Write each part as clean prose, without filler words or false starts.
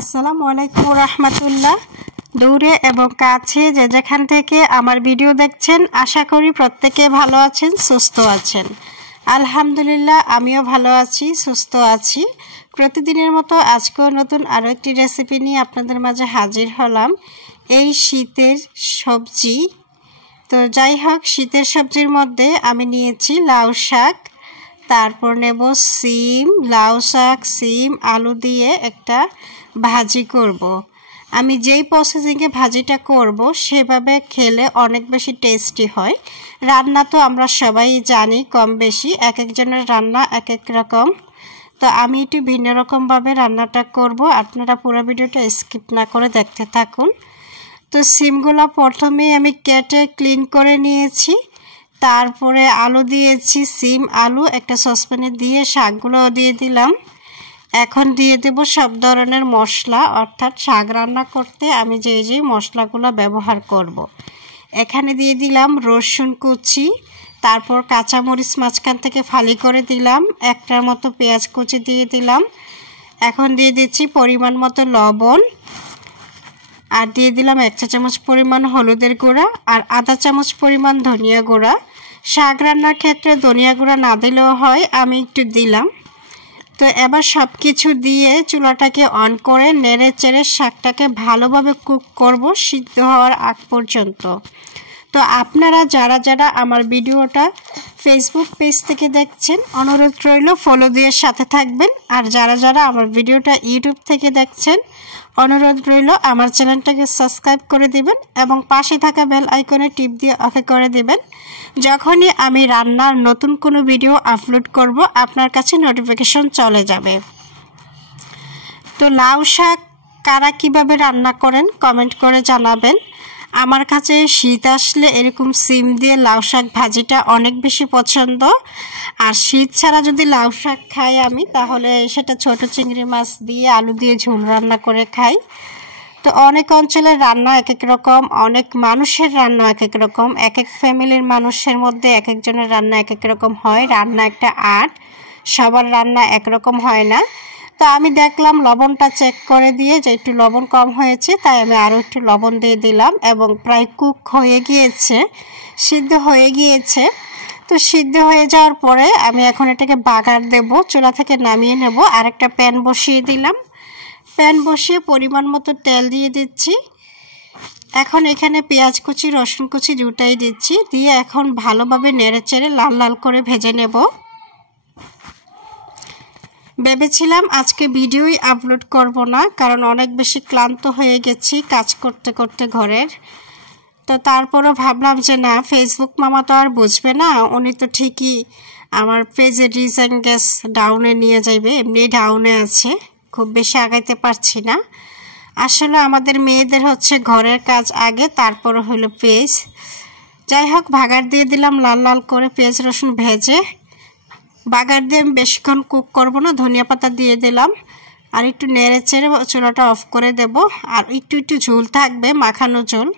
আসসালামু আলাইকুম রাহমাতুল্লাহ। দূরে এবং কাছে যে যেখান থেকে আমার ভিডিও দেখছেন, আশা করি প্রত্যেকে ভালো আছেন, সুস্থ আছেন। আলহামদুলিল্লাহ, আমিও ভালো আছি, সুস্থ আছি। প্রতিদিনের মতো আজকেও নতুন আরও একটি রেসিপি নিয়ে আপনাদের মাঝে হাজির হলাম। এই শীতের সবজি, তো যাই হোক, শীতের সবজির মধ্যে আমি নিয়েছি লাউ শাক, তারপর নেব সিম, লাউ শাক, সিম, আলু দিয়ে একটা ভাজি করব। আমি যেই প্রসেসিংয়ে ভাজিটা করব সেভাবে খেলে অনেক বেশি টেস্টি হয়। রান্না তো আমরা সবাই জানি, কম বেশি এক একজনের রান্না এক এক রকম। তো আমি একটু ভিন্ন রকমভাবে রান্নাটা করব, আপনারা পুরো ভিডিওটা স্কিপ না করে দেখতে থাকুন। তো সিমগুলো প্রথমেই আমি কেটে ক্লিন করে নিয়েছি, তারপরে আলু দিয়েছি, সিম আলু একটা সসপ্যানে দিয়ে শাকগুলো দিয়ে দিলাম। এখন দিয়ে দেব সব ধরনের মশলা, অর্থাৎ শাক রান্না করতে আমি যেই মশলাগুলো ব্যবহার করব। এখানে দিয়ে দিলাম রসুন কুচি, তারপর কাঁচামরিচ মাঝখান থেকে ফালি করে দিলাম, একটার মতো পেঁয়াজ কুচি দিয়ে দিলাম। এখন দিয়ে দিচ্ছি পরিমাণ মতো লবণ, আর দিয়ে দিলাম 1 চা চামচ পরিমাণ হলুদের গুঁড়া আর আধা চামচ পরিমাণ ধনিয়া গুঁড়া। শাক রান্নার ক্ষেত্রে ধনিয়া গুঁড়া না দিলেও হয়, আমি একটু দিলাম। তো এবার সব কিছু দিয়ে চুলাটাকে অন করে নেড়ে চেড়ে শাকটাকে ভালোভাবে কুক করব সিদ্ধ হওয়ার আগ পর্যন্ত। তো আপনারা যারা যারা আমার ভিডিওটা ফেসবুক পেজ থেকে দেখছেন, অনুরোধ রইল ফলো দিয়ে সাথে থাকবেন। আর যারা যারা আমার ভিডিওটা ইউটিউব থেকে দেখছেন, অনুরোধ রইল আমার চ্যানেলটাকে সাবস্ক্রাইব করে দিবেন এবং পাশে থাকা বেল আইকনে টিপ দিয়ে ওকে করে দিবেন। যখনই আমি রান্নার নতুন কোনো ভিডিও আপলোড করব, আপনার কাছে নোটিফিকেশন চলে যাবে। তো লাউ শাক কারা কীভাবে রান্না করেন কমেন্ট করে জানাবেন। আমার কাছে শীত আসলে এরকম সিম দিয়ে লাউ শাক ভাজিটা অনেক বেশি পছন্দ। আর শীত ছাড়া যদি লাউ শাক খাই আমি, তাহলে সেটা ছোট চিংড়ি মাছ দিয়ে আলু দিয়ে ঝোল রান্না করে খাই। তো অনেক অঞ্চলের রান্না এক এক রকম, অনেক মানুষের রান্না এক এক রকম, এক এক ফ্যামিলির মানুষের মধ্যে এক একজনের রান্না এক এক রকম হয়। রান্না একটা আর্ট, সবার রান্না একরকম হয় না। তো আমি দেখলাম লবণটা চেক করে দিয়ে যে একটু লবণ কম হয়েছে, তাই আমি আরও একটু লবণ দিয়ে দিলাম এবং প্রায় কুক হয়ে গিয়েছে, সিদ্ধ হয়ে গিয়েছে। তো সিদ্ধ হয়ে যাওয়ার পরে আমি এখন এটাকে বাগার দেব, চুলা থেকে নামিয়ে নেব। আরেকটা প্যান বসিয়ে দিলাম, প্যান বসিয়ে পরিমাণ মতো তেল দিয়ে দিচ্ছি। এখন এখানে পেঁয়াজ কুচি, রসুন কুচি দুটাই দিচ্ছি, দিয়ে এখন ভালোভাবে নেড়ে চেড়ে লাল লাল করে ভেজে নেব। ভেবেছিলাম আজকে ভিডিওই আপলোড করব না, কারণ অনেক বেশি ক্লান্ত হয়ে গেছি কাজ করতে করতে ঘরের। তো তারপরও ভাবলাম যে না, ফেসবুক মামা তো আর বুঝবে না, উনি তো ঠিকই আমার পেজে রিচ এঙ্গেজ ডাউনে নিয়ে যাবে, এমনি ডাউনে আছে, খুব বেশি আগাইতে পারছি না। আসলে আমাদের মেয়েদের হচ্ছে ঘরের কাজ আগে, তারপর হলো পেজ। যাই হোক, বাগার দিয়ে দিলাম লাল লাল করে পেঁয়াজ রসুন ভেজে। বাগার দিয়ে আমি বেশিক্ষণ কুক করব না, ধনিয়া পাতা দিয়ে দিলাম আর একটু নেড়ে চেড়ে চুলাটা অফ করে দেব। আর একটু একটু ঝোল থাকবে, মাখানো ঝোল,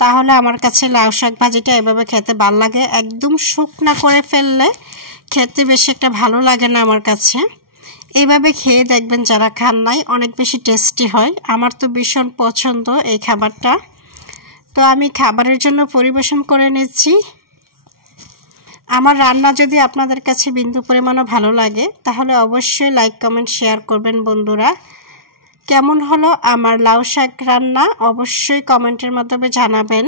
তাহলে আমার কাছে লাউ শাক ভাজিটা এভাবে খেতে ভালো লাগে। একদম শুকনা করে ফেললে খেতে বেশি একটা ভালো লাগে না আমার কাছে। এইভাবে খেয়ে দেখবেন যারা খান নাই, অনেক বেশি টেস্টি হয়। আমার তো ভীষণ পছন্দ এই খাবারটা। তো আমি খাবারের জন্য পরিবেশন করে নিচ্ছি। আমার রান্না যদি আপনাদের কাছে বিন্দু পরিমাণও ভালো লাগে, তাহলে অবশ্যই লাইক কমেন্ট শেয়ার করবেন বন্ধুরা। কেমন হলো আমার লাউ শাক রান্না অবশ্যই কমেন্টের মাধ্যমে জানাবেন।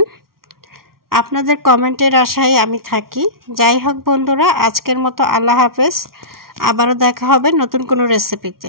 আপনাদের কমেন্টের আশায় আমি থাকি। যাই হোক বন্ধুরা, আজকের মতো আল্লাহ হাফেজ। আবারও দেখা হবে নতুন কোনো রেসিপিতে।